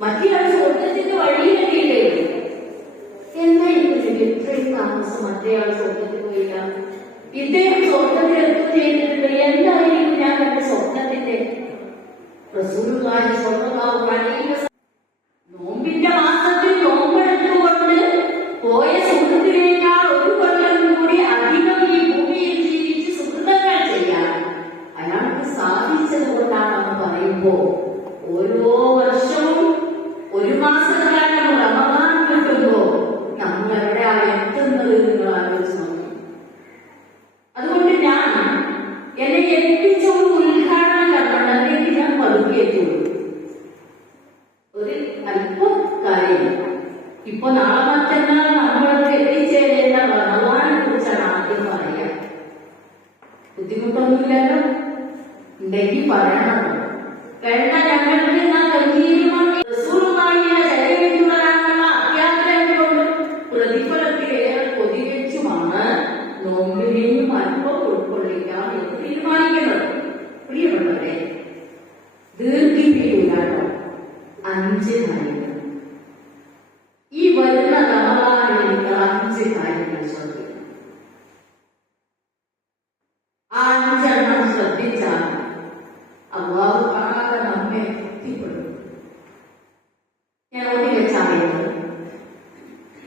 മറ്റൊരാൾ സ്വർഗത്തിന്റെ വഴിയിലെത്തിയിട്ടേ എന്തായിരിക്കും ഇത്രയും താമസം? മറ്റേയാൾ സ്വർഗത്തിൽ പോയില്ല. ഇദ്ദേഹം സ്വർഗത്തിൽ എത്തുകയിട്ടുണ്ട് എന്തായിരിക്കും ഞാൻ എന്റെ സ്വപ്നത്തിന്റെ റസൂലുകാരി സ്വർഗമാവുക ഇപ്പൊ നാളെ നാളമറ്റെന്നാൽ നമ്മളൊക്കെ എത്തിച്ചേരേണ്ട ഭഗവാനെ കുറിച്ചാണ് ആദ്യം പറയുക ബുദ്ധിമുട്ടൊന്നുമില്ലല്ലോ? ഉണ്ടെങ്കിൽ പറയണം. വേണ്ട ഞങ്ങൾക്ക് എന്നാൽ കയ്യിൽ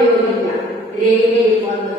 Dewi Dewi Dewi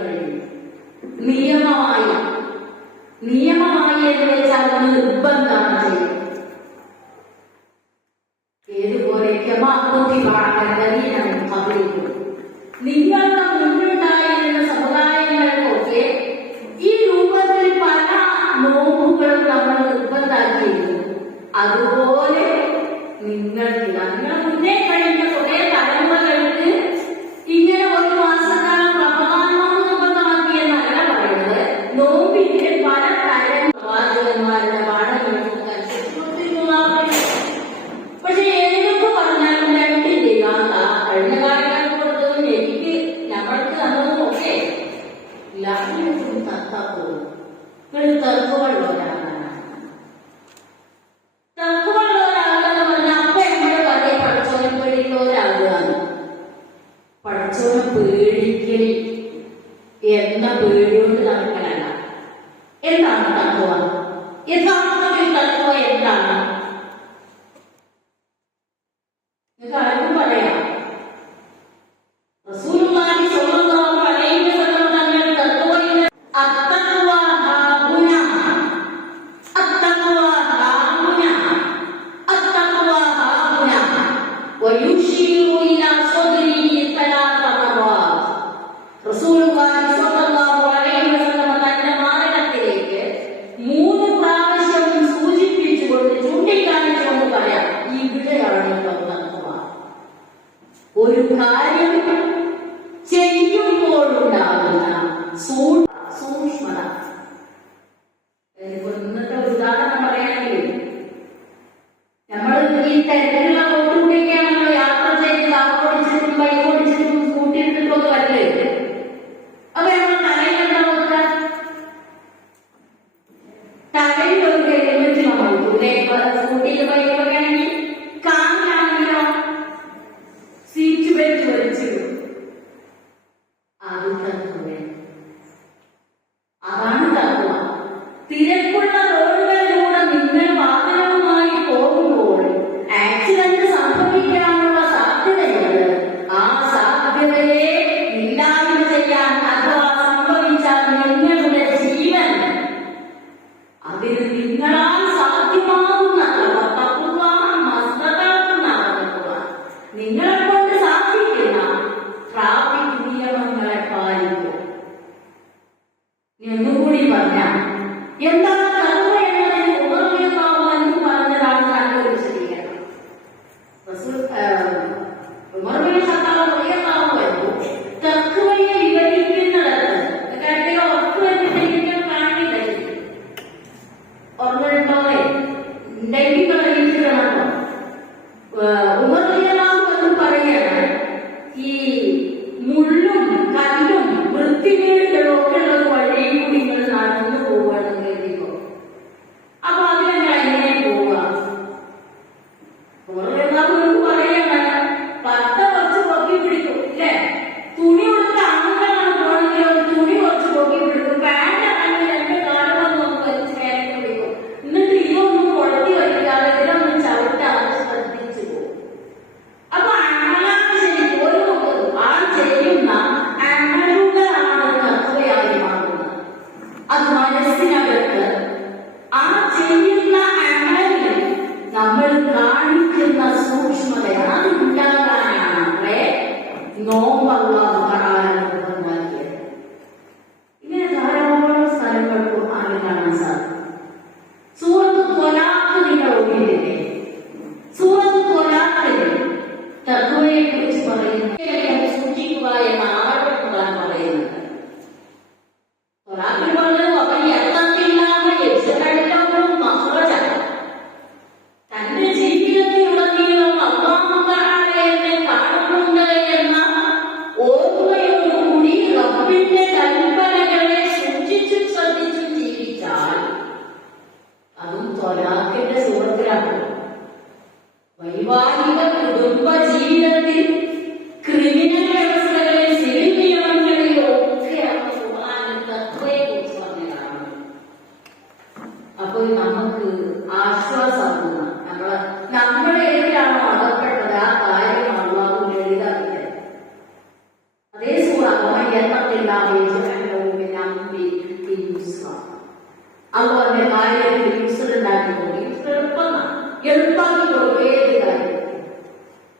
കാര്യം ചെയ്യുമ്പോഴുണ്ടാകുന്ന സൂ എന്നുകൂടി പറഞ്ഞാൽ എന്താ അള്ളവന്റെ ഭാര്യയ്ക്ക് ഇൻസിഡന്റ് ആക്കി നോക്കി എളുപ്പമാണ് എളുപ്പമാക്കി നോക്കി ഏത് കാര്യം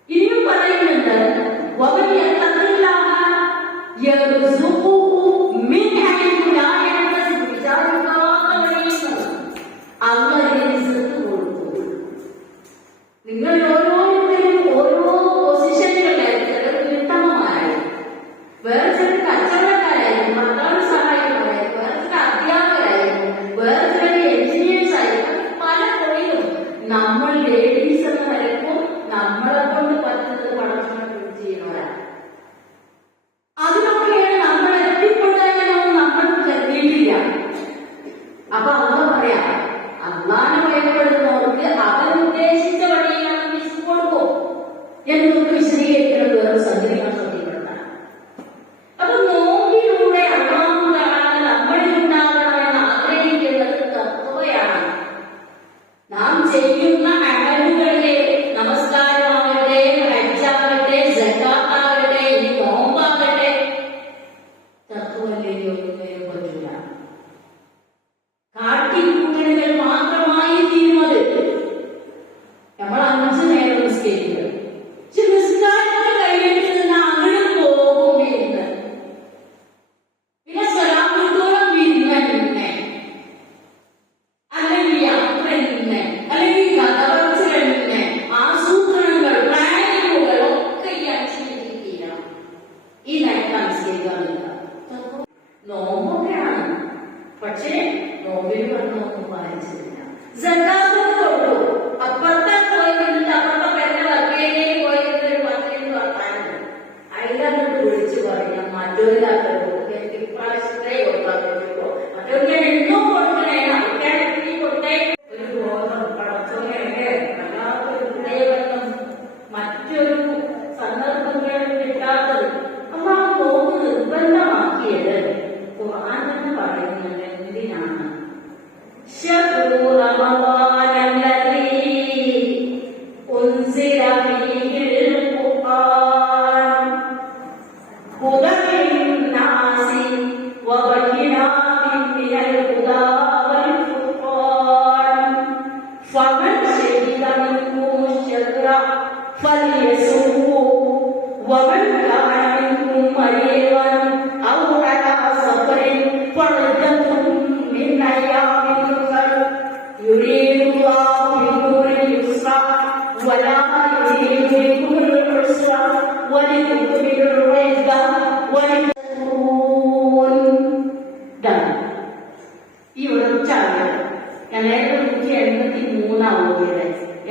ഇനിയും പറയുന്നുണ്ട് വകൻ എത്തത്തില്ലാതെ അപ്പൊ അമ്മ പറയാം അന്നാണ് doing that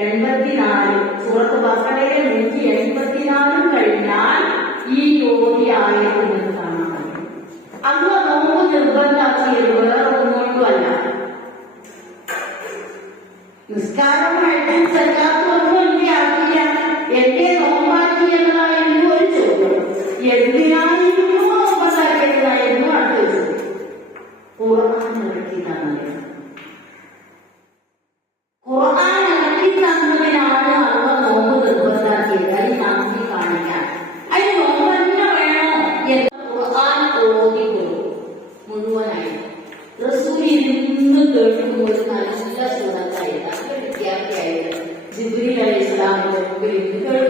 എൺപത്തിനാല് സുഹൃത്ത് ബസറിലെ നൂറ്റി എൺപത്തിനാലും കഴിഞ്ഞാൽ ഈ യോഗ്യയായിട്ട് നിൽക്കാൻ അന്ന് നോമ്പ് നിർബന്ധാക്കിയത് വേറെ ഒന്നുകൊണ്ടുമല്ല നിസ്കാരം അഡ്ജൻസ് അല്ലാത്ത Third